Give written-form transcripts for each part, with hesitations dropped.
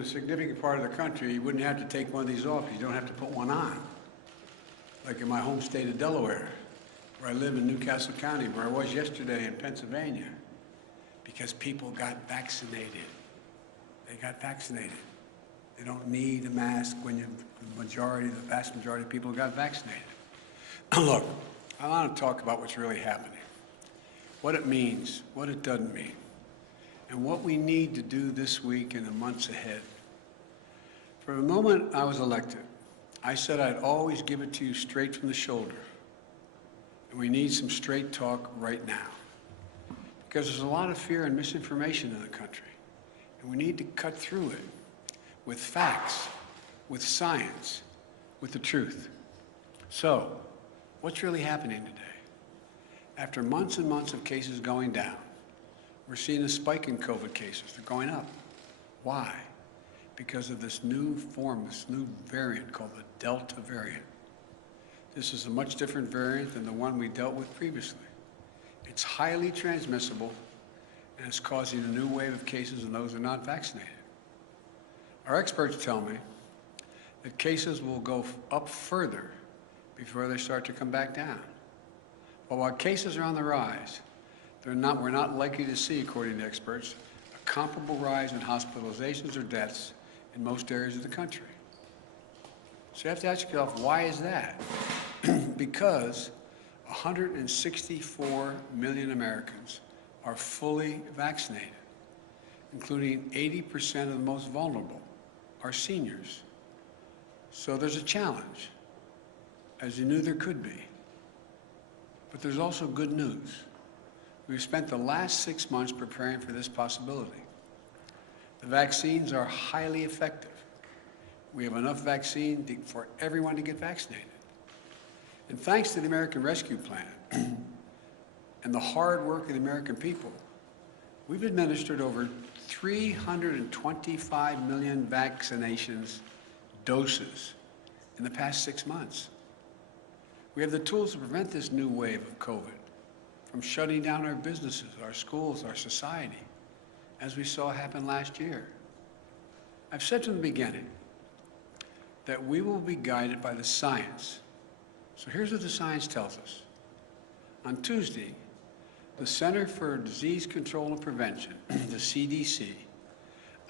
in a significant part of the country, you wouldn't have to take one of these off. You don't have to put one on. Like in my home state of Delaware, where I live in Newcastle County, where I was yesterday in Pennsylvania, because people got vaccinated. They got vaccinated. They don't need a mask when the vast majority of people got vaccinated. Look, I want to talk about what's really happening, what it means, what it doesn't mean, and what we need to do this week and the months ahead. From the moment I was elected, I said I'd always give it to you straight from the shoulder. And we need some straight talk right now. Because there's a lot of fear and misinformation in the country. And we need to cut through it with facts, with science, with the truth. So, what's really happening today? After months and months of cases going down, we're seeing a spike in COVID cases. They're going up. Why? Because of this new form, this new variant called the Delta variant. This is a much different variant than the one we dealt with previously. It's highly transmissible, and it's causing a new wave of cases in those who are not vaccinated. Our experts tell me that cases will go up further before they start to come back down. But while cases are on the rise, we're not likely to see, according to experts, a comparable rise in hospitalizations or deaths in most areas of the country. So you have to ask yourself, why is that? Because 164 million Americans are fully vaccinated, including 80% of the most vulnerable, are seniors. So there's a challenge, as you knew there could be. But there's also good news. We've spent the last 6 months preparing for this possibility. The vaccines are highly effective. We have enough vaccine for everyone to get vaccinated. And thanks to the American Rescue Plan and the hard work of the American people, we've administered over 325 million vaccinations doses in the past 6 months. We have the tools to prevent this new wave of COVID from shutting down our businesses, our schools, our society, as we saw happen last year. I've said from the beginning that we will be guided by the science. So here's what the science tells us. On Tuesday, the Center for Disease Control and Prevention, the CDC,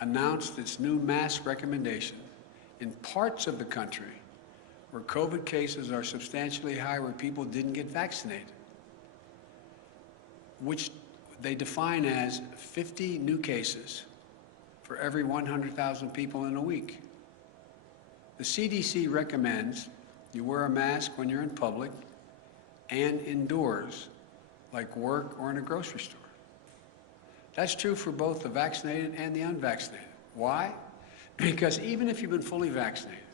announced its new mask recommendation in parts of the country where COVID cases are substantially high, where people didn't get vaccinated, which they define as 50 new cases for every 100,000 people in a week. The CDC recommends you wear a mask when you're in public and indoors, like work or in a grocery store. That's true for both the vaccinated and the unvaccinated. Why? Because even if you've been fully vaccinated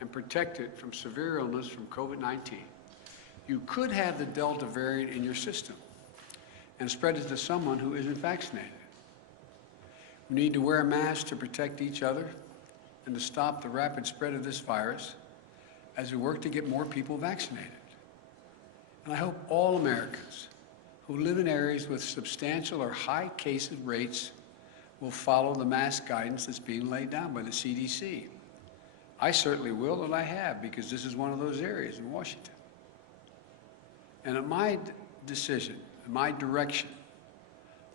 and protected from severe illness from COVID-19, you could have the Delta variant in your system and spread it to someone who isn't vaccinated. We need to wear a mask to protect each other and to stop the rapid spread of this virus as we work to get more people vaccinated. And I hope all Americans who live in areas with substantial or high case rates will follow the mask guidance that's being laid down by the CDC. I certainly will, and I have, because this is one of those areas in Washington. And at my decision, at my direction,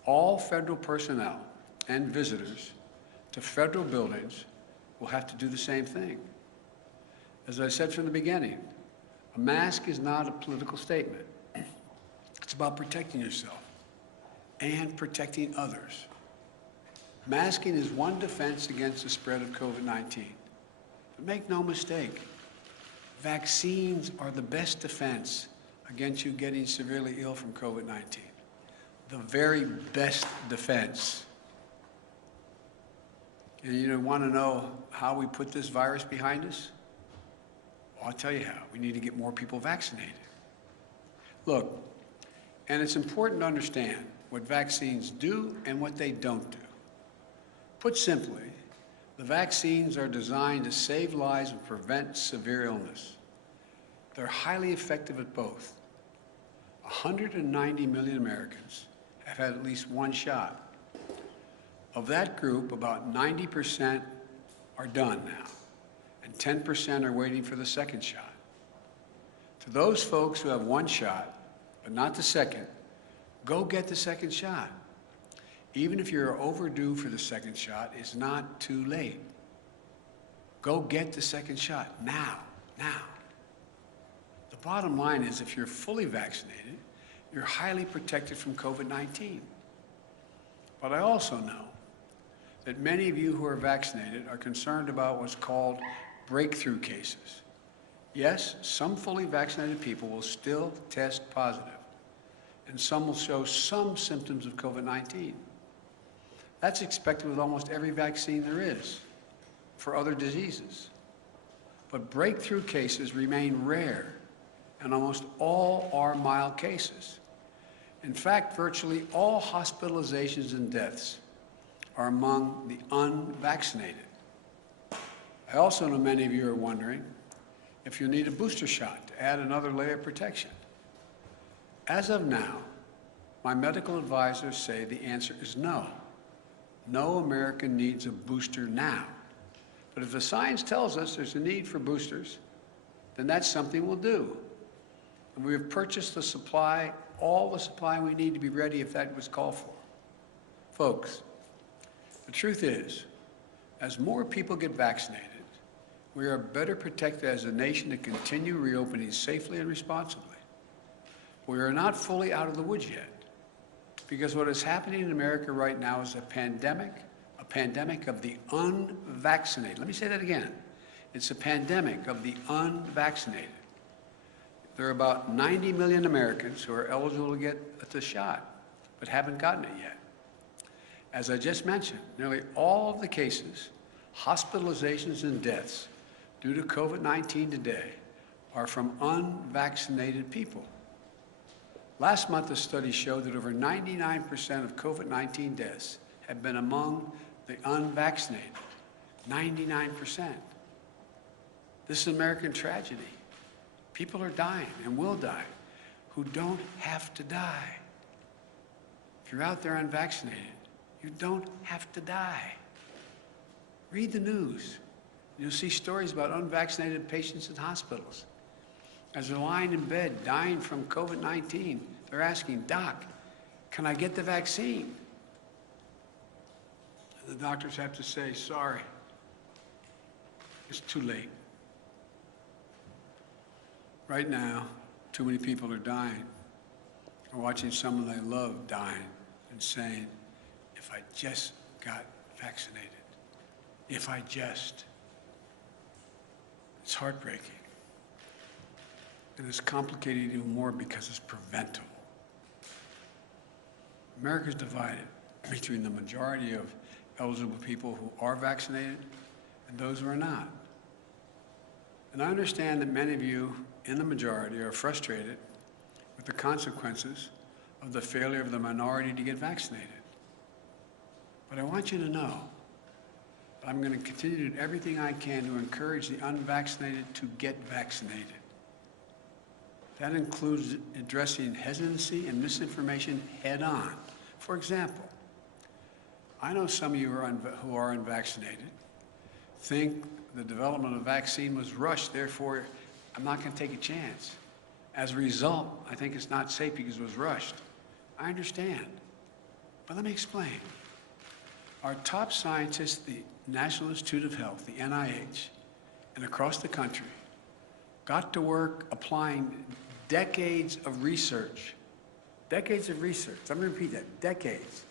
all federal personnel and visitors to federal buildings will have to do the same thing. As I said from the beginning, a mask is not a political statement. It's about protecting yourself and protecting others. Masking is one defense against the spread of COVID-19. But make no mistake, vaccines are the best defense against you getting severely ill from COVID-19. The very best defense. And you want to know how we put this virus behind us? Well, I'll tell you how. We need to get more people vaccinated. Look, and it's important to understand what vaccines do and what they don't do. Put simply, the vaccines are designed to save lives and prevent severe illness. They're highly effective at both. 190 million Americans have had at least one shot. Of that group, about 90% are done now, and 10% are waiting for the second shot. To those folks who have one shot, but not the second, go get the second shot. Even if you're overdue for the second shot, it's not too late. Go get the second shot now. The bottom line is, if you're fully vaccinated, you're highly protected from COVID-19. But I also know that many of you who are vaccinated are concerned about what's called breakthrough cases. Yes, some fully vaccinated people will still test positive, and some will show some symptoms of COVID-19. That's expected with almost every vaccine there is for other diseases. But breakthrough cases remain rare, and almost all are mild cases. In fact, virtually all hospitalizations and deaths are among the unvaccinated. I also know many of you are wondering if you'll need a booster shot to add another layer of protection. As of now, my medical advisors say the answer is no. No American needs a booster now. But if the science tells us there's a need for boosters, then that's something we'll do. And we have purchased the supply, all the supply we need to be ready if that was called for. Folks, the truth is, as more people get vaccinated, we are better protected as a nation to continue reopening safely and responsibly. We are not fully out of the woods yet, because what is happening in America right now is a pandemic of the unvaccinated. Let me say that again. It's a pandemic of the unvaccinated. There are about 90 million Americans who are eligible to get the shot, but haven't gotten it yet. As I just mentioned, nearly all of the cases, hospitalizations, and deaths due to COVID-19 today are from unvaccinated people. Last month, a study showed that over 99% of COVID-19 deaths have been among the unvaccinated. 99%. This is an American tragedy. People are dying and will die who don't have to die. If you're out there unvaccinated, you don't have to die. Read the news. You'll see stories about unvaccinated patients in hospitals. As they're lying in bed dying from COVID-19, they're asking, "Doc, can I get the vaccine?" And the doctors have to say, "Sorry, it's too late." Right now, too many people are dying, or watching someone they love dying and saying, "If I just got vaccinated, if I just." It's heartbreaking. And it's complicated even more because it's preventable. America's divided between the majority of eligible people who are vaccinated and those who are not. And I understand that many of you in the majority are frustrated with the consequences of the failure of the minority to get vaccinated. But I want you to know that I'm going to continue to do everything I can to encourage the unvaccinated to get vaccinated. That includes addressing hesitancy and misinformation head-on. For example, I know some of you who are unvaccinated think the development of a vaccine was rushed, therefore I'm not going to take a chance. As a result, I think it's not safe because it was rushed. I understand. But let me explain. Our top scientists, the National Institute of Health, the NIH, and across the country, got to work applying decades of research. Decades of research. I'm going to repeat that. Decades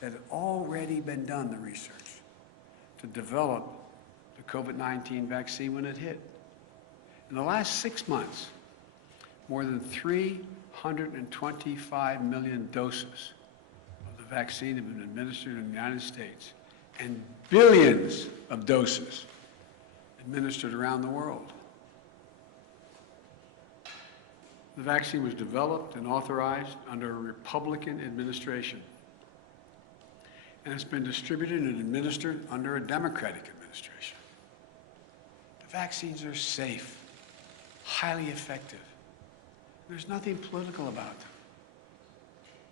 that had already been done, the research, to develop the COVID-19 vaccine when it hit. In the last 6 months, more than 325 million doses of the vaccine have been administered in the United States, and billions of doses administered around the world. The vaccine was developed and authorized under a Republican administration, and it's been distributed and administered under a Democratic administration. The vaccines are safe, highly effective. There's nothing political about them.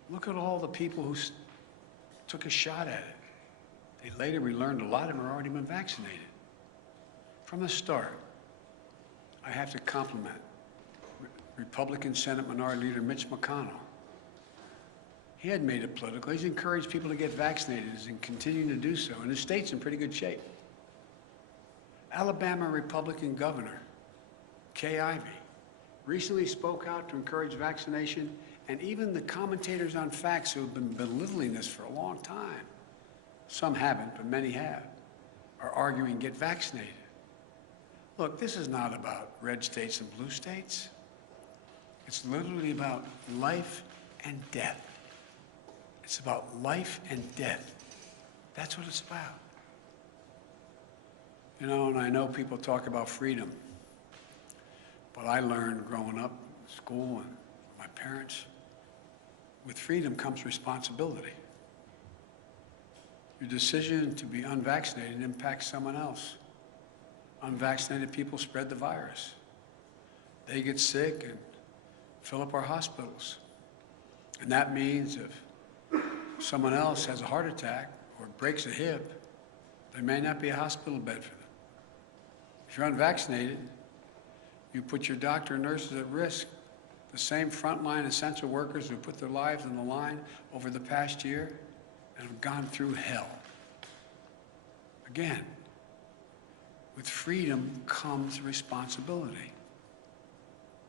Look at all the people who took a shot at it. Later we learned a lot of them had already been vaccinated. From the start, I have to compliment Republican Senate Minority Leader Mitch McConnell. He had made it political. He's encouraged people to get vaccinated and continuing to do so, and his state's in pretty good shape. Alabama Republican Governor Kay Ivey recently spoke out to encourage vaccination, and even the commentators on facts who have been belittling this for a long time, some haven't, but many have, are arguing get vaccinated. Look, this is not about red states and blue states. It's literally about life and death. It's about life and death. That's what it's about. You know, and I know people talk about freedom, but I learned growing up in school and my parents, with freedom comes responsibility. Your decision to be unvaccinated impacts someone else. Unvaccinated people spread the virus. They get sick and fill up our hospitals. And that means if someone else has a heart attack or breaks a hip, there may not be a hospital bed for them. If you're unvaccinated, you put your doctor and nurses at risk. The same frontline essential workers who put their lives on the line over the past year and have gone through hell. Again, with freedom comes responsibility.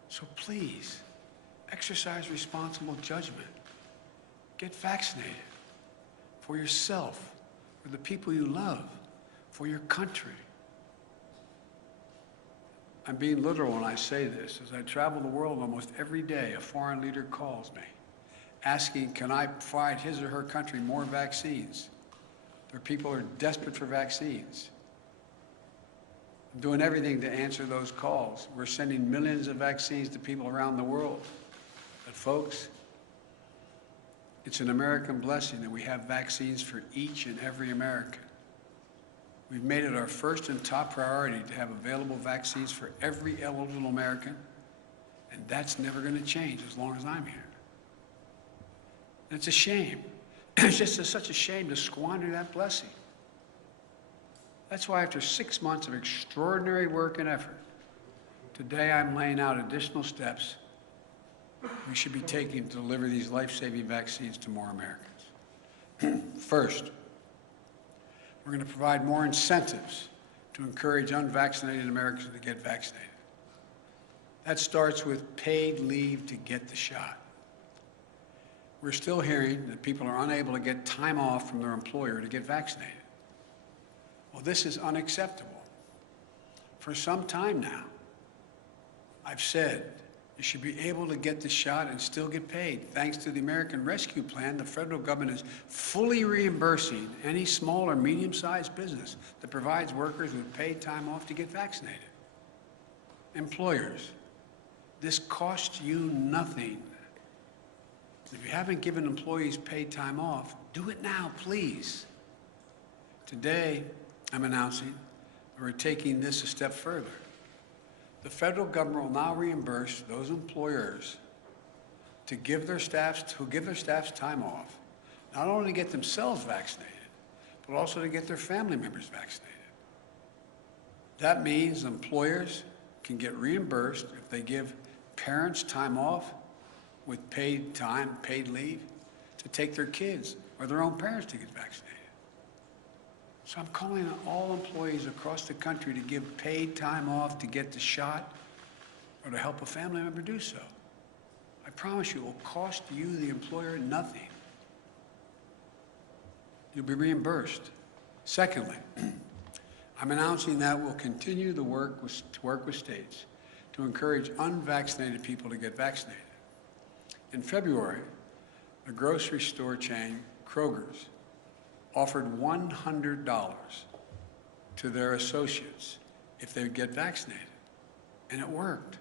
So please, exercise responsible judgment. Get vaccinated for yourself, for the people you love, for your country. I'm being literal when I say this. As I travel the world almost every day, a foreign leader calls me, asking, can I provide his or her country more vaccines? There are people who are desperate for vaccines. I'm doing everything to answer those calls. We're sending millions of vaccines to people around the world. But folks, it's an American blessing that we have vaccines for each and every American. We've made it our first and top priority to have available vaccines for every eligible American, and that's never going to change as long as I'm here. And it's a shame. It's just such a shame to squander that blessing. That's why after 6 months of extraordinary work and effort, today I'm laying out additional steps we should be taking to deliver these life-saving vaccines to more Americans. First, we're going to provide more incentives to encourage unvaccinated Americans to get vaccinated. That starts with paid leave to get the shot. We're still hearing that people are unable to get time off from their employer to get vaccinated. Well, this is unacceptable. For some time now, I've said you should be able to get the shot and still get paid. Thanks to the American Rescue Plan, the federal government is fully reimbursing any small or medium-sized business that provides workers with paid time off to get vaccinated. Employers, this costs you nothing. If you haven't given employees paid time off, do it now, please. Today, I'm announcing that we're taking this a step further. The federal government will now reimburse those employers to give their staffs time off, not only to get themselves vaccinated, but also to get their family members vaccinated. That means employers can get reimbursed if they give parents time off with paid time, paid leave, to take their kids or their own parents to get vaccinated. So I'm calling on all employees across the country to give paid time off to get the shot or to help a family member do so. I promise you it will cost you, the employer, nothing. You'll be reimbursed. Secondly, I'm announcing that we'll continue to work with states to encourage unvaccinated people to get vaccinated. In February, the grocery store chain Kroger's offered $100 to their associates if they would get vaccinated, and it worked.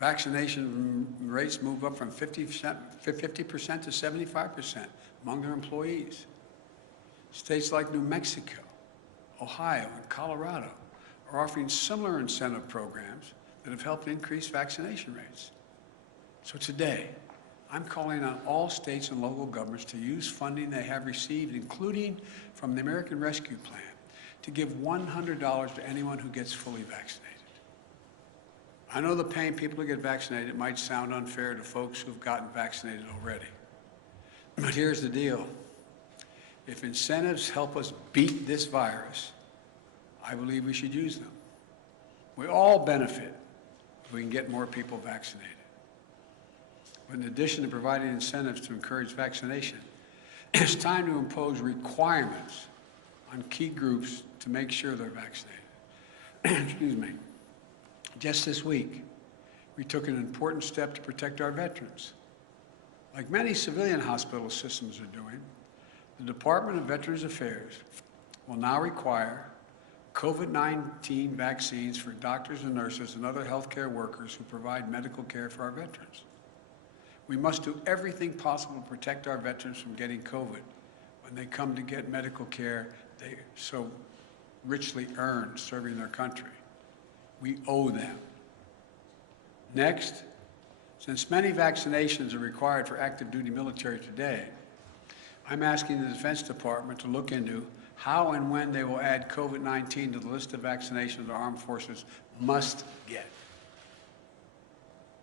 Vaccination rates moved up from 50% to 75% among their employees. States like New Mexico, Ohio, and Colorado are offering similar incentive programs that have helped increase vaccination rates. So today, I'm calling on all states and local governments to use funding they have received, including from the American Rescue Plan, to give $100 to anyone who gets fully vaccinated. I know the paying people to get vaccinated might sound unfair to folks who've gotten vaccinated already. But here's the deal. If incentives help us beat this virus, I believe we should use them. We all benefit if we can get more people vaccinated. But in addition to providing incentives to encourage vaccination, it's time to impose requirements on key groups to make sure they're vaccinated. Excuse me. Just this week, we took an important step to protect our veterans. Like many civilian hospital systems are doing, the Department of Veterans Affairs will now require COVID-19 vaccines for doctors and nurses and other healthcare workers who provide medical care for our veterans. We must do everything possible to protect our veterans from getting COVID when they come to get medical care they so richly earned serving their country. We owe them. Next, since many vaccinations are required for active duty military today, I'm asking the Defense Department to look into how and when they will add COVID-19 to the list of vaccinations our armed forces must get.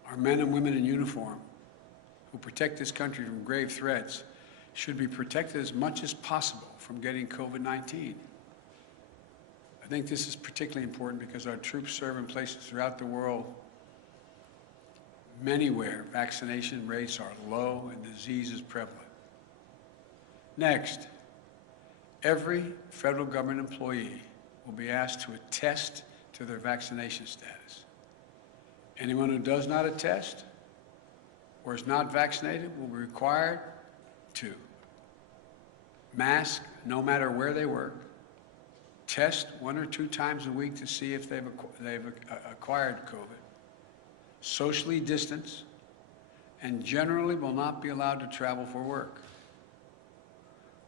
Our men and women in uniform who protect this country from grave threats should be protected as much as possible from getting COVID-19. I think this is particularly important because our troops serve in places throughout the world, many where vaccination rates are low and disease is prevalent. Next, every federal government employee will be asked to attest to their vaccination status. Anyone who does not attest or is not vaccinated will be required to mask no matter where they work, test 1 or 2 times a week to see if they've acquired COVID, socially distance, and generally will not be allowed to travel for work.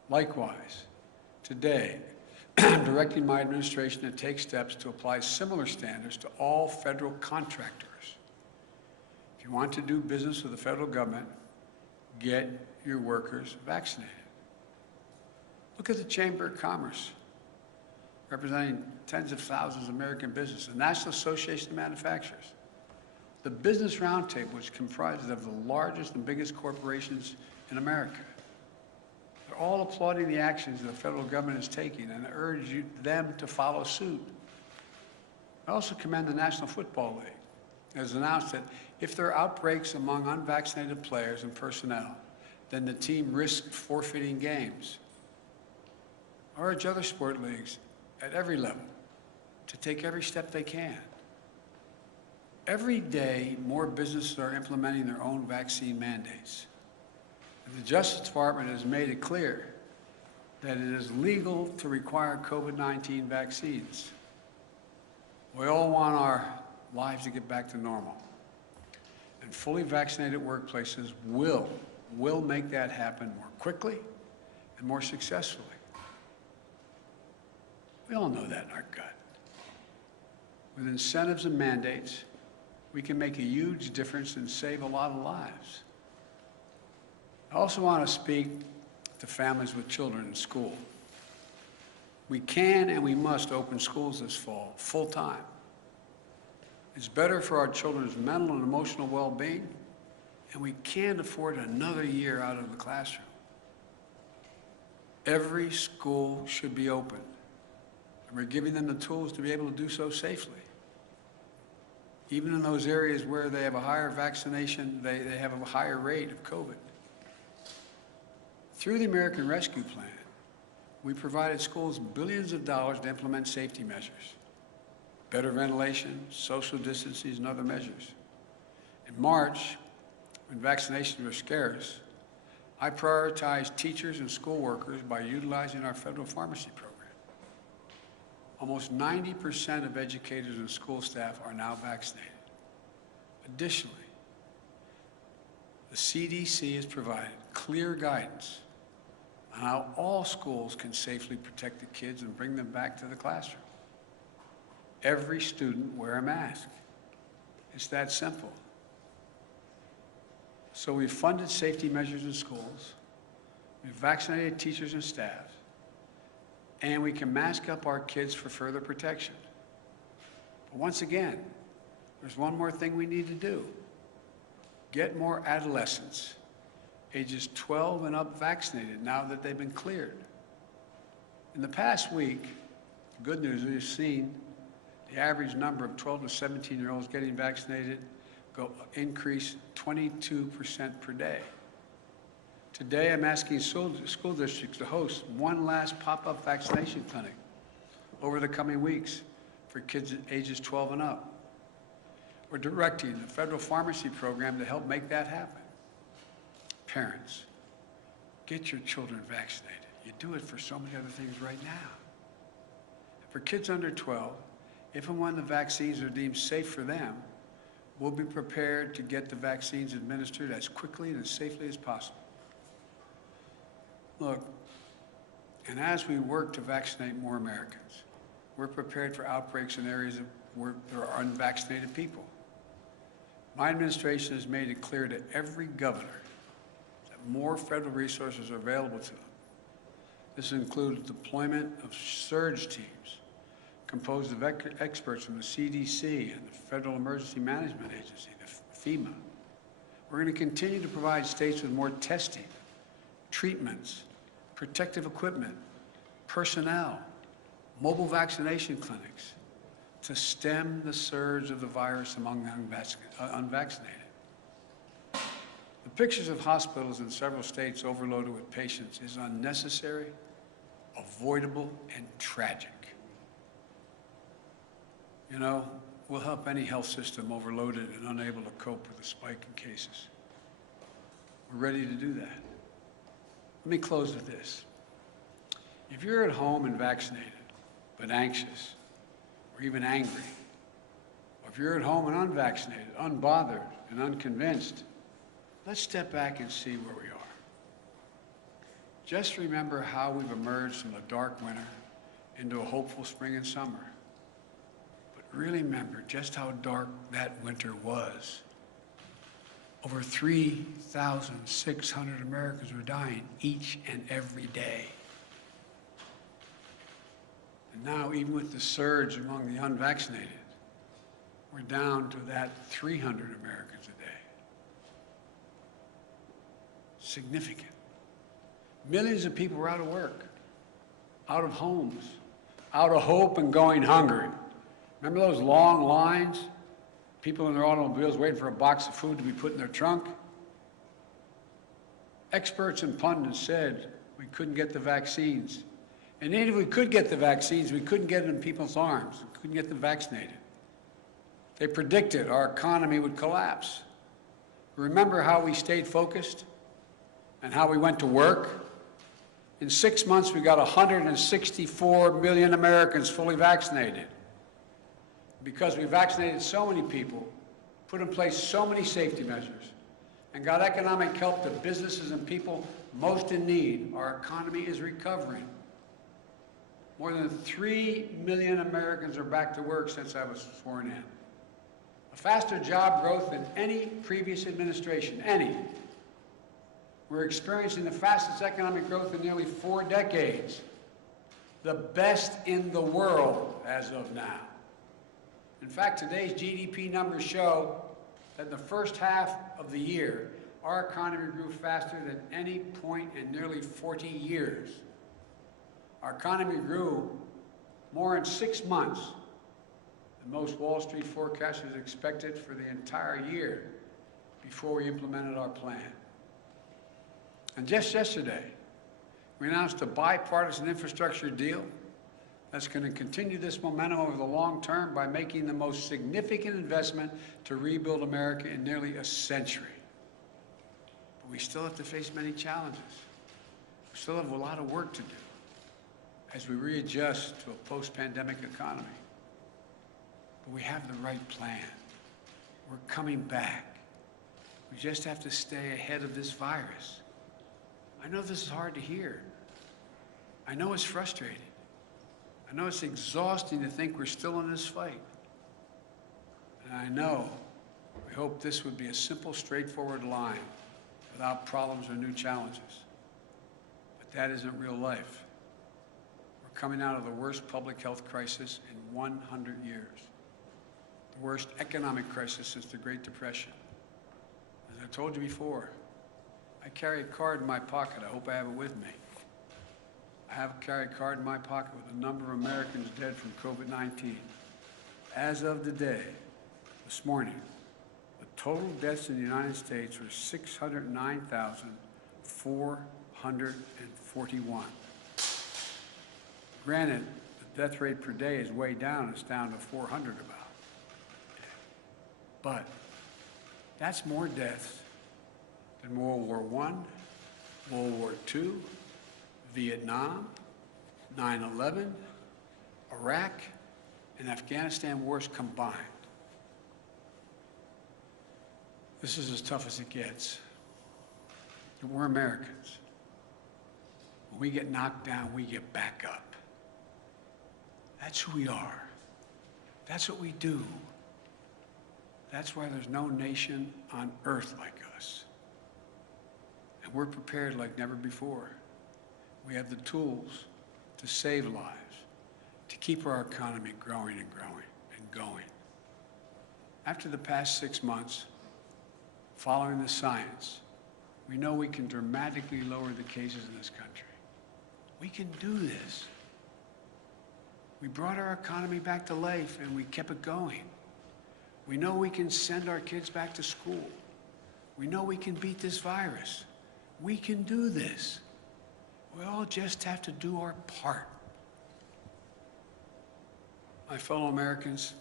Likewise, today, I'm directing my administration to take steps to apply similar standards to all federal contractors. If you want to do business with the federal government, get your workers vaccinated. Look at the Chamber of Commerce, representing tens of thousands of American businesses, the National Association of Manufacturers. The Business Roundtable, which comprises of the largest and biggest corporations in America. They're all applauding the actions the federal government is taking and urge them to follow suit. I also commend the National Football League. It has announced that if there are outbreaks among unvaccinated players and personnel, then the team risks forfeiting games. I urge other sport leagues at every level to take every step they can. Every day, more businesses are implementing their own vaccine mandates. And the Justice Department has made it clear that it is legal to require COVID-19 vaccines. We all want our lives to get back to normal. And fully vaccinated workplaces will make that happen more quickly and more successfully. We all know that in our gut. With incentives and mandates, we can make a huge difference and save a lot of lives. I also want to speak to families with children in school. We can and we must open schools this fall, full time. It's better for our children's mental and emotional well-being, and we can't afford another year out of the classroom. Every school should be open, and we're giving them the tools to be able to do so safely. Even in those areas where they have a higher vaccination, they have a higher rate of COVID. Through the American Rescue Plan, we provided schools billions of dollars to implement safety measures, better ventilation, social distancing, and other measures. In March, when vaccinations were scarce, I prioritized teachers and school workers by utilizing our federal pharmacy program. Almost 90% of educators and school staff are now vaccinated. Additionally, the CDC has provided clear guidance on how all schools can safely protect the kids and bring them back to the classroom. Every student wear a mask. It's that simple. So we've funded safety measures in schools. We've vaccinated teachers and staff. and we can mask up our kids for further protection. But once again, there's one more thing we need to do. Get more adolescents, ages 12 and up, vaccinated now that they've been cleared. In the past week, the good news is we've seen the average number of 12 to 17-year-olds getting vaccinated increase 22% per day. Today, I'm asking school districts to host one last pop-up vaccination clinic over the coming weeks for kids ages 12 and up. We're directing the federal pharmacy program to help make that happen. Parents, get your children vaccinated. You do it for so many other things right now. For kids under 12, if and when the vaccines are deemed safe for them, we'll be prepared to get the vaccines administered as quickly and as safely as possible. Look, and as we work to vaccinate more Americans, we're prepared for outbreaks in areas where there are unvaccinated people. My administration has made it clear to every governor that more federal resources are available to them. This includes deployment of surge teams composed of experts from the CDC and the Federal Emergency Management Agency, the FEMA. We're going to continue to provide states with more testing, treatments, protective equipment, personnel, mobile vaccination clinics to stem the surge of the virus among the unvaccinated. The pictures of hospitals in several states overloaded with patients is unnecessary, avoidable, and tragic. You know, we'll help any health system overloaded and unable to cope with the spike in cases. We're ready to do that. Let me close with this. If you're at home and vaccinated, but anxious, or even angry, or if you're at home and unvaccinated, unbothered, and unconvinced, let's step back and see where we are. Just remember how we've emerged from a dark winter into a hopeful spring and summer. But really remember just how dark that winter was. Over 3,600 Americans were dying each and every day. And now, even with the surge among the unvaccinated, we're down to that 300 Americans a day. Significant. Millions of people were out of work, out of homes, out of hope and going hungry. Remember those long lines? People in their automobiles waiting for a box of food to be put in their trunk? Experts and pundits said we couldn't get the vaccines. And even if we could get the vaccines, we couldn't get them in people's arms. We couldn't get them vaccinated. They predicted our economy would collapse. Remember how we stayed focused and how we went to work? In 6 months, we got 164 million Americans fully vaccinated. Because we vaccinated so many people, put in place so many safety measures, and got economic help to businesses and people most in need, our economy is recovering. More than 3 million Americans are back to work since I was sworn in. A faster job growth than any previous administration, any. We're experiencing the fastest economic growth in nearly 4 decades, the best in the world as of now. In fact, today's GDP numbers show that in the first half of the year, our economy grew faster than any point in nearly 40 years. Our economy grew more in 6 months than most Wall Street forecasters expected for the entire year before we implemented our plan. And just yesterday, we announced a bipartisan infrastructure deal that's going to continue this momentum over the long term by making the most significant investment to rebuild America in nearly a century. But we still have to face many challenges. We still have a lot of work to do as we readjust to a post-pandemic economy. But we have the right plan. We're coming back. We just have to stay ahead of this virus. I know this is hard to hear. I know it's frustrating. I know it's exhausting to think we're still in this fight. And I know we hope this would be a simple, straightforward line without problems or new challenges. But that isn't real life. We're coming out of the worst public health crisis in 100 years, the worst economic crisis since the Great Depression. As I told you before, I carry a card in my pocket. I hope I have it with me. I carry a card in my pocket with the number of Americans dead from COVID-19. As of today, this morning, the total deaths in the United States were 609,441. Granted, the death rate per day is way down. It's down to 400 about. But that's more deaths than World War I, World War II, Vietnam, 9/11, Iraq, and Afghanistan wars combined. This is as tough as it gets. We're Americans. When we get knocked down, we get back up. That's who we are. That's what we do. That's why there's no nation on earth like us. And we're prepared like never before. We have the tools to save lives, to keep our economy growing and growing and going. After the past 6 months, following the science, we know we can dramatically lower the cases in this country. We can do this. We brought our economy back to life and we kept it going. We know we can send our kids back to school. We know we can beat this virus. We can do this. We all just have to do our part. My fellow Americans,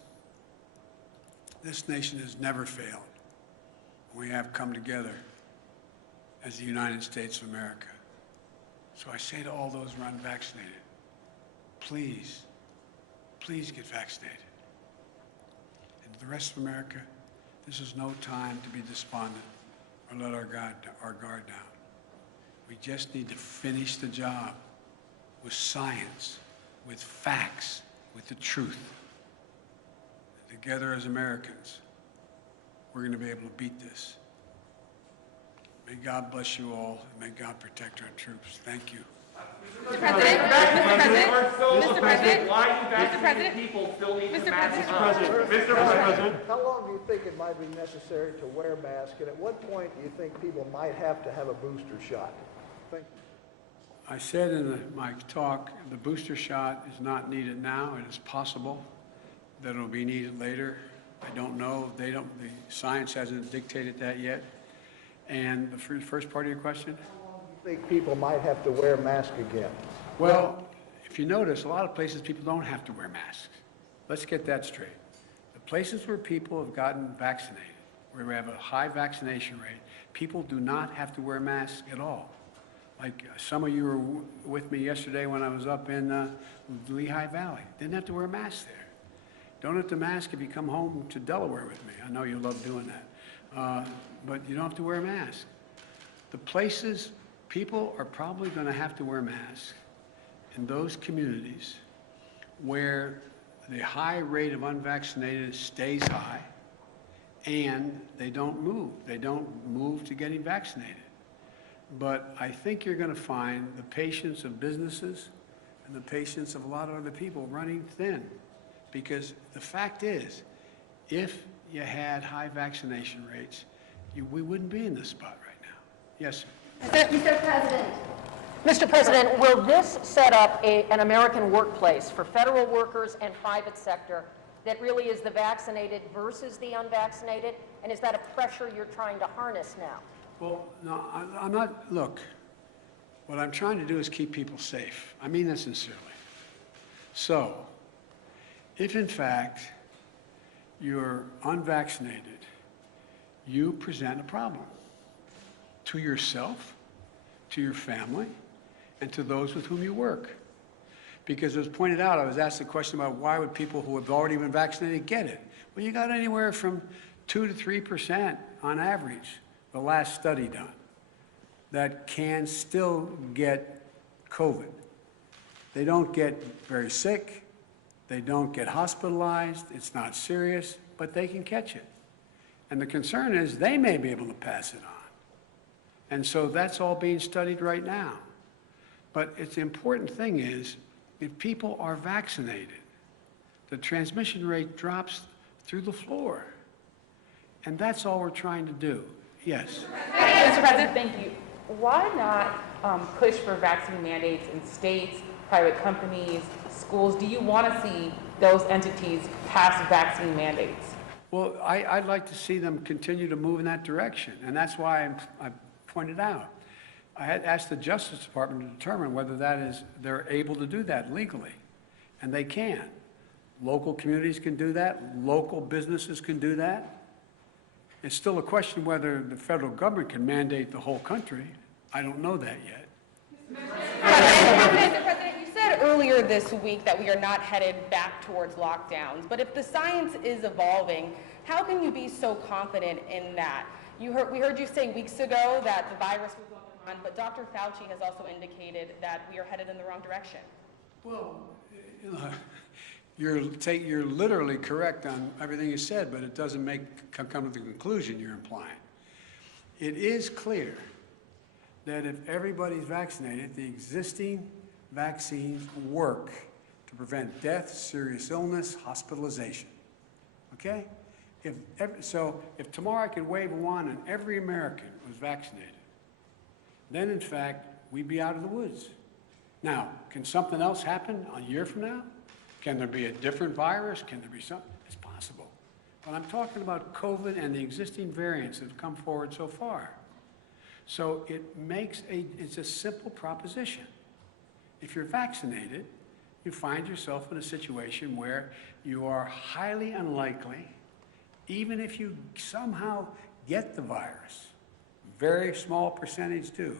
this nation has never failed. We have come together as the United States of America. So I say to all those who are unvaccinated, please, please get vaccinated. And to the rest of America, this is no time to be despondent or let our guard down. We just need to finish the job with science, with facts, with the truth. And together as Americans, we're going to be able to beat this. May God bless you all, and may God protect our troops. Thank you. Mr. President, why do vaccinated people still need to mask up? Mr. President. How long do you think it might be necessary to wear masks, and at what point do you think people might have to have a booster shot? Thank you. I said in my talk, the booster shot is not needed now. It is possible that it will be needed later. I don't know. The science hasn't dictated that yet. And the first part of your question? How long do you think people might have to wear masks again? Well, if you notice, a lot of places people don't have to wear masks. Let's get that straight. The places where people have gotten vaccinated, where we have a high vaccination rate, people do not have to wear masks at all. Like some of you were with me yesterday when I was up in Lehigh Valley. Didn't have to wear masks there. Don't have to mask if you come home to Delaware with me. I know you love doing that. But you don't have to wear a mask. The places people are probably going to have to wear masks in those communities where the high rate of unvaccinated stays high and they don't move. They don't move to getting vaccinated. But I think you're going to find the patience of businesses and the patience of a lot of other people running thin. Because the fact is, if you had high vaccination rates, we wouldn't be in this spot right now. Yes, sir. Mr. President, will this set up an American workplace for federal workers and private sector that really is the vaccinated versus the unvaccinated? And is that a pressure you're trying to harness now? Well, no, I'm not. Look, what I'm trying to do is keep people safe. I mean that sincerely. So, if in fact you're unvaccinated, you present a problem to yourself, to your family, and to those with whom you work. Because as pointed out, I was asked the question about why would people who have already been vaccinated get it? Well, you got anywhere from 2 to 3% on average, the last study done, that can still get COVID. They don't get very sick. They don't get hospitalized. It's not serious, but they can catch it. And the concern is they may be able to pass it on. And so that's all being studied right now. But it's the important thing is if people are vaccinated, the transmission rate drops through the floor. And that's all we're trying to do. Yes. Mr. President, thank you. Why not push for vaccine mandates in states, private companies, schools? Do you want to see those entities pass vaccine mandates? Well, I'd like to see them continue to move in that direction, and that's why I pointed out. I had asked the Justice Department to determine whether they're able to do that legally, and they can. Local communities can do that. Local businesses can do that. It's still a question whether the federal government can mandate the whole country. I don't know that yet. Mr. President, you said earlier this week that we are not headed back towards lockdowns, but if the science is evolving, how can you be so confident in that? We heard you say weeks ago that the virus was on the run, but Dr. Fauci has also indicated that we are headed in the wrong direction. Well, you know, you're literally correct on everything you said, but it doesn't come to the conclusion you're implying. It is clear that if everybody's vaccinated, the existing vaccines work to prevent death, serious illness, hospitalization. Okay? If tomorrow I could wave a wand and every American was vaccinated, then in fact we'd be out of the woods. Now, can something else happen a year from now? Can there be a different virus? Can there be something? It's possible. But I'm talking about COVID and the existing variants that have come forward so far. So it's a simple proposition. If you're vaccinated, you find yourself in a situation where you are highly unlikely, even if you somehow get the virus, very small percentage do,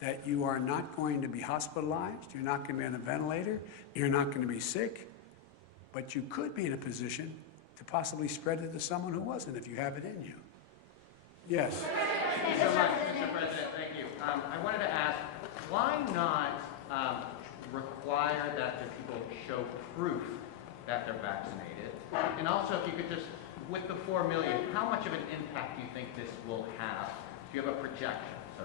that you are not going to be hospitalized, you're not going to be on a ventilator, you're not going to be sick, but you could be in a position to possibly spread it to someone who wasn't if you have it in you. Yes. Thank you so much, Mr. President. Thank you. I wanted to ask, why not require that the people show proof that they're vaccinated? And also, if you could just, with the 4 million, how much of an impact do you think this will have? Do you have a projection, sir?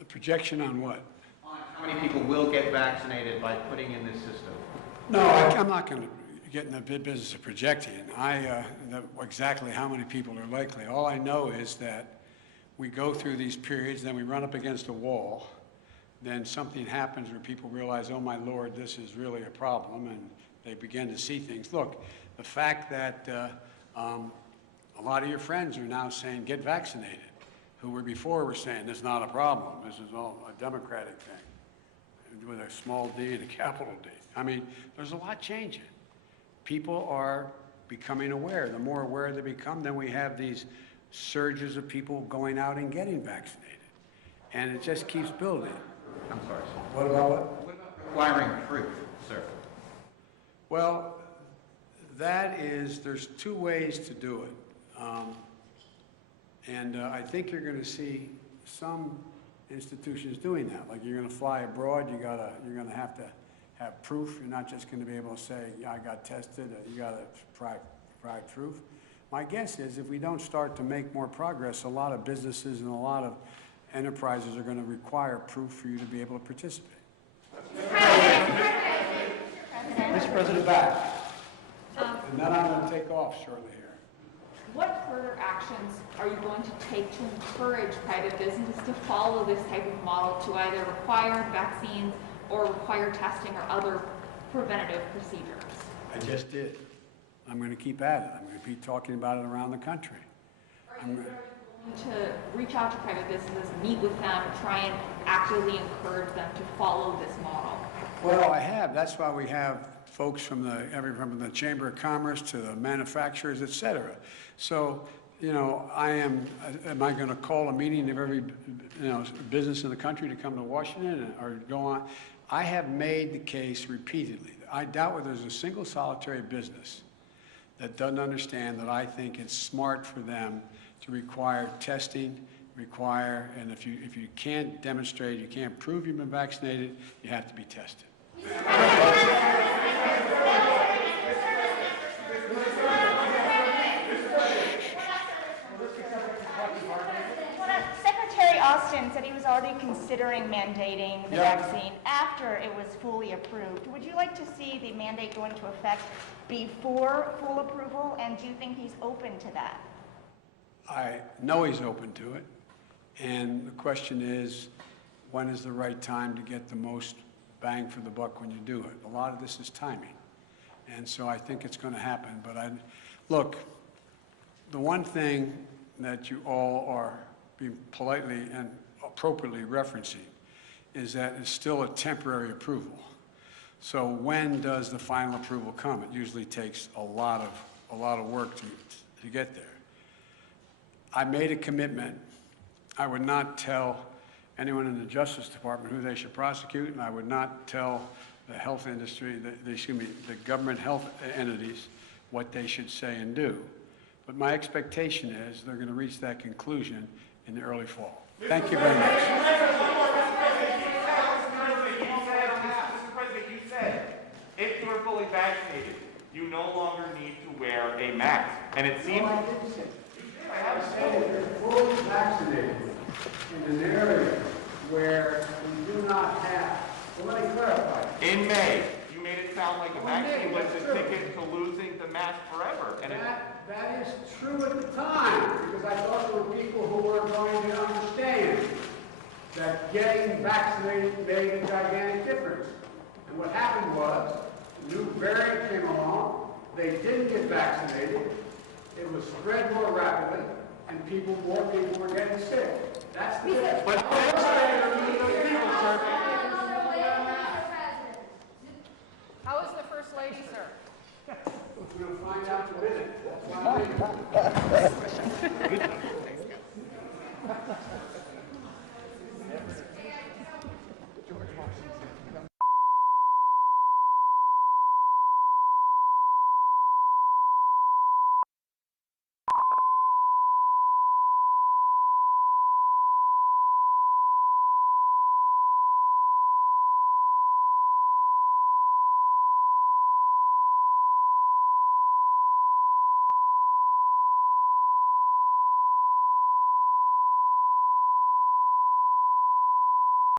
A projection on what? On how many people will get vaccinated by putting in this system? No, I'm not going to get in the business of projecting. Exactly how many people are likely. All I know is that we go through these periods, then we run up against a wall, then something happens where people realize, oh my Lord, this is really a problem, and they begin to see things. Look, the fact that a lot of your friends are now saying, get vaccinated, who were before saying, this is not a problem, this is all a Democratic thing, with a small d and a capital D. I mean, there's a lot changing. People are becoming aware. The more aware they become, then we have these surges of people going out and getting vaccinated. And it just keeps building. I'm sorry, sir. What about what? What about requiring proof, sir? Well, there's two ways to do it. I think you're going to see some institutions doing that. Like you're going to fly abroad, you're going to have to have proof. You're not just going to be able to say, yeah, I got tested. You got to provide proof. My guess is if we don't start to make more progress, a lot of businesses and a lot of enterprises are going to require proof for you to be able to participate. Mr. President, back. And then I'm going to take off shortly here. What further actions are you going to take to encourage private businesses to follow this type of model to either require vaccines or require testing or other preventative procedures? I just did. I'm going to keep at it. I'm going to be talking about it around the country. Are you going to reach out to private businesses, meet with them, try and actively encourage them to follow this model? Well, I have. That's why we have folks from the Chamber of Commerce to the manufacturers, et cetera. So, you know, am I going to call a meeting of every, business in the country to come to Washington or go on? I have made the case repeatedly. I doubt whether there's a single solitary business that doesn't understand that I think it's smart for them to require testing, and if you can't demonstrate, you can't prove you've been vaccinated, you have to be tested. Secretary Austin said he was already considering considering mandating the Yeah. vaccine after it was fully approved. Would you like to see the mandate go into effect before full approval, and do you think he's open to that? I know he's open to it, and the question is, when is the right time to get the most bang for the buck when you do it? A lot of this is timing, and so I think it's going to happen. But look, the one thing that you all are being politely and appropriately referencing is that it's still a temporary approval. So when does the final approval come? It usually takes a lot of work to get there. I made a commitment. I would not tell anyone in the Justice Department who they should prosecute, and I would not tell the health industry, the government health entities, what they should say and do. But my expectation is they're going to reach that conclusion in the early fall. Thank you very much. Mr. President, you said if you are fully vaccinated, you no longer need to wear a mask. And it seems... I said if you're fully vaccinated in an area where we do not have, so let me clarify. In May, you made it sound like a vaccine was the ticket to losing the mask forever. And That is true at the time, because I thought there were people who were going to understand that getting vaccinated made a gigantic difference. And what happened was, a new variant came along, they didn't get vaccinated, it was spread more rapidly, and more people were getting sick. That's the difference. but vaccinated are millions of people, sir. How is the First Lady, sir? We're going to find out in a minute. That's why I'm leaving.